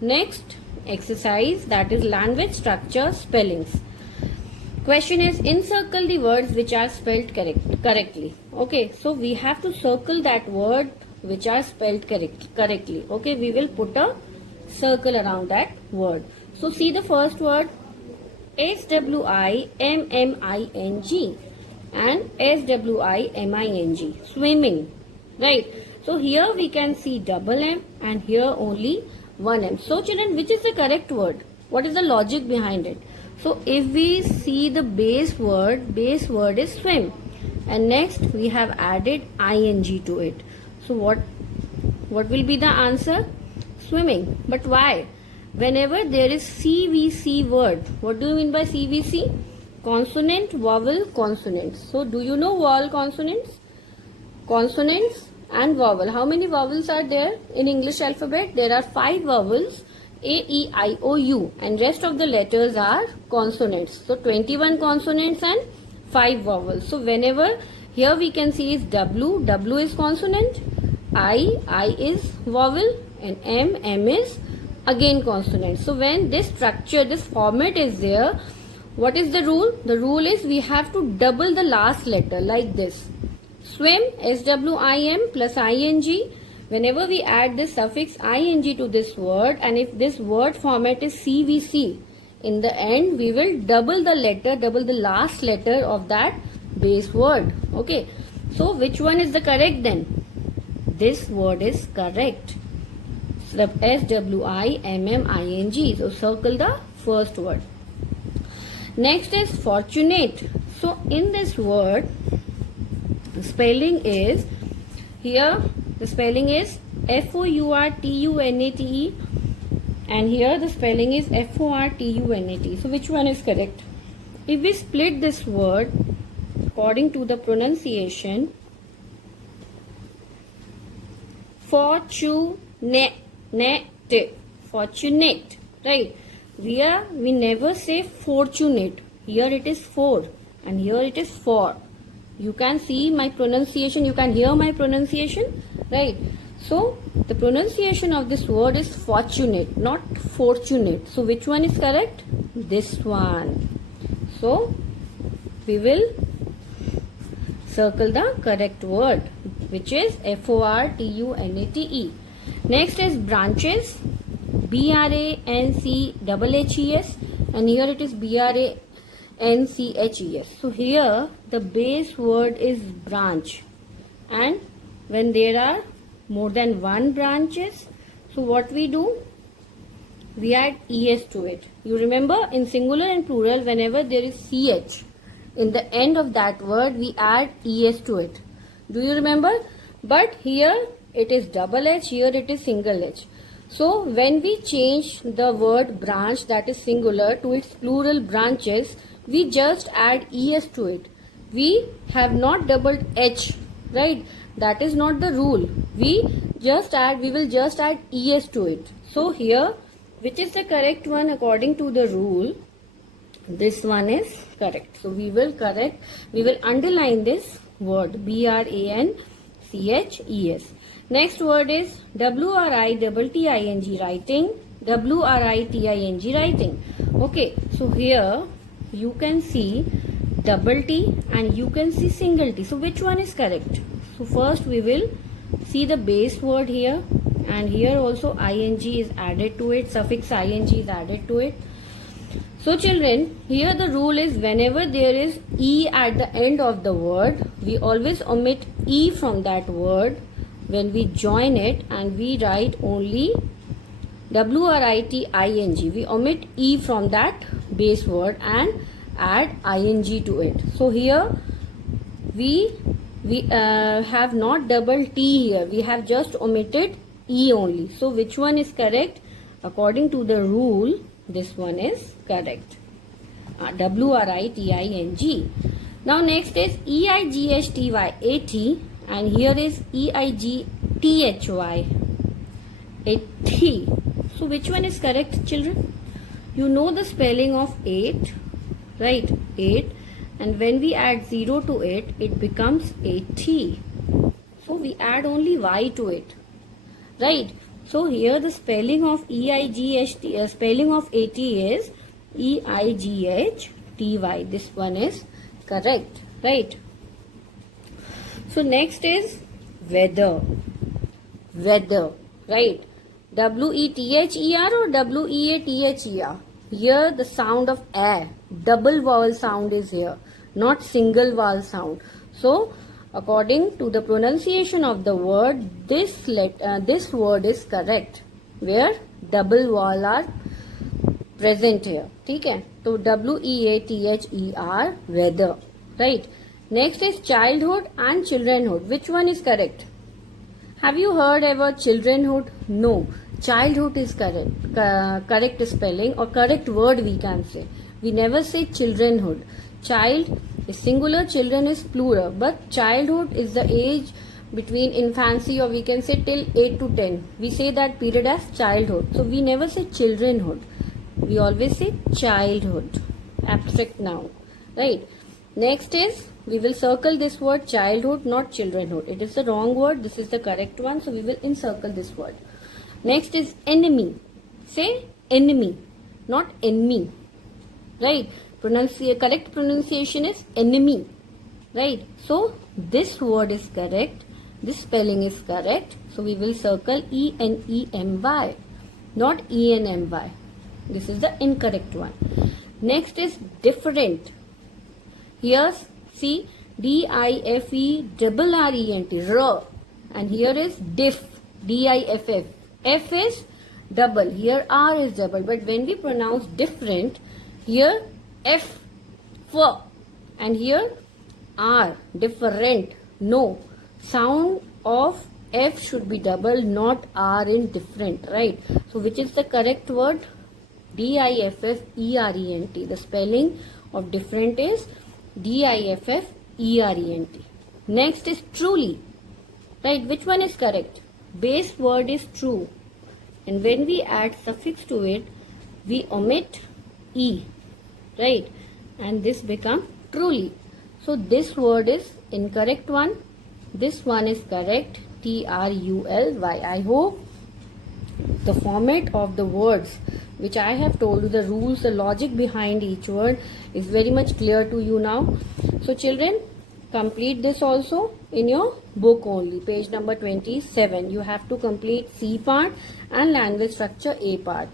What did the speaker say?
Next exercise, that is language structure spellings. Question is, encircle the words which are spelled correctly. Okay, so we have to circle that word which are spelled correctly. Okay, we will put a circle around that word. So see the first word, SWIMMING and SWIMING, swimming, right? So here we can see double M and here only one M. So children, which is the correct word? What is the logic behind it? So if we see the base word is swim, and next we have added ing to it. So what will be the answer? Swimming. But why? Whenever there is CVC word, what do you mean by CVC? Consonant, vowel, consonant. So do you know vowel consonants? Consonants and vowel. How many vowels are there in English alphabet? There are 5 vowels, A, E, I, O, U, and rest of the letters are consonants. So 21 consonants and 5 vowels. So whenever here we can see is W, W is consonant, I is vowel, and M is again consonant. So when this structure, this format is there, what is the rule? The rule is we have to double the last letter like this. Swim, SWIM plus ING. Whenever we add this suffix ing to this word, and if this word format is CVC, in the end we will double the last letter of that base word. Okay. So which one is the correct then? This word is correct. SWIMMING. So circle the first word. Next is fortunate. So in this word, the spelling is, here the spelling is FOURTUNATE, and here the spelling is FORTUNAT. So which one is correct? If we split this word according to the pronunciation, fortunate, right? We never say fortunate. Here it is for and here it is for. You can see my pronunciation, you can hear my pronunciation, right? So the pronunciation of this word is fortunate, not fortunate. So which one is correct? This one. So we will circle the correct word, which is FORTUNATE. Next is branches, BRANCHES, and here it is BRANCHES. So here the base word is branch, and when there are more than one branches, so what we do? We add ES to it. You remember in singular and plural, whenever there is CH in the end of that word, we add ES to it. Do you remember? But here it is double H, here it is single H. So when we change the word branch, that is singular, to its plural branches, we just add ES to it. We have not doubled H, right? That is not the rule. We will just add ES to it. So here, which is the correct one according to the rule? This one is correct. So we will underline this word, BRANCHES. Next word is WRITTING, writing. WRITING, writing. Okay, so here you can see double T and you can see single T. So which one is correct? So first we will see the base word here, and here also ing is added to it, suffix ing is added to it. So children, here the rule is whenever there is E at the end of the word, we always omit E from that word when we join it, and we write only WRITING. We omit E from that base word and add ing to it. So here we have not double T here. We have just omitted E only. So which one is correct? According to the rule, this one is correct. WRITING. Now next is EIGHTYAT, and here is EIGTHY. So which one is correct, children? You know the spelling of 8, right? 8, and when we add 0 to it, it becomes 80. So we add only Y to it, right? So here the spelling of EIGHT, spelling of AT is EIGHTY. This one is correct, right? So next is weather. Weather, right? WETHER or WEATHER? Here the sound of air, double vowel sound is here, not single vowel sound. So according to the pronunciation of the word, this word is correct, where double vowel are present here. ठीक है? तो WEATHER, weather, right? Next is childhood and childrenhood. Which one is correct? Have you heard ever childrenhood? No. Childhood is correct. Correct spelling or correct word we can say. We never say childrenhood. Child is singular, children is plural. But childhood is the age between infancy, or we can say till 8 to 10. We say that period as childhood. So we never say childrenhood. We always say childhood. Abstract noun. Right. Next is, we will circle this word childhood, not childrenhood. It is the wrong word. This is the correct one. So we will encircle this word. Next is enemy. Say enemy, not enemy. Right? Correct pronunciation is enemy. Right? So this word is correct. This spelling is correct. So we will circle ENEMY, not ENMY. This is the incorrect one. Next is different. Here see DIFERRENT, R, and here is diff, DIFF. F is double, here R is double, but when we pronounce different, here F, F, and here R, different. No, sound of F should be double, not R in different, right? So which is the correct word? DIFFERENT. The spelling of different is DIFFERENT. Next is truly. Right, which one is correct? Base word is true. And when we add suffix to it, we omit E. Right? And this becomes truly. So this word is incorrect one. This one is correct. TRULY. I hope the format of the words which I have told you, the rules, the logic behind each word is very much clear to you now. So children, complete this also in your book only, page number 27. You have to complete C part and language structure A part.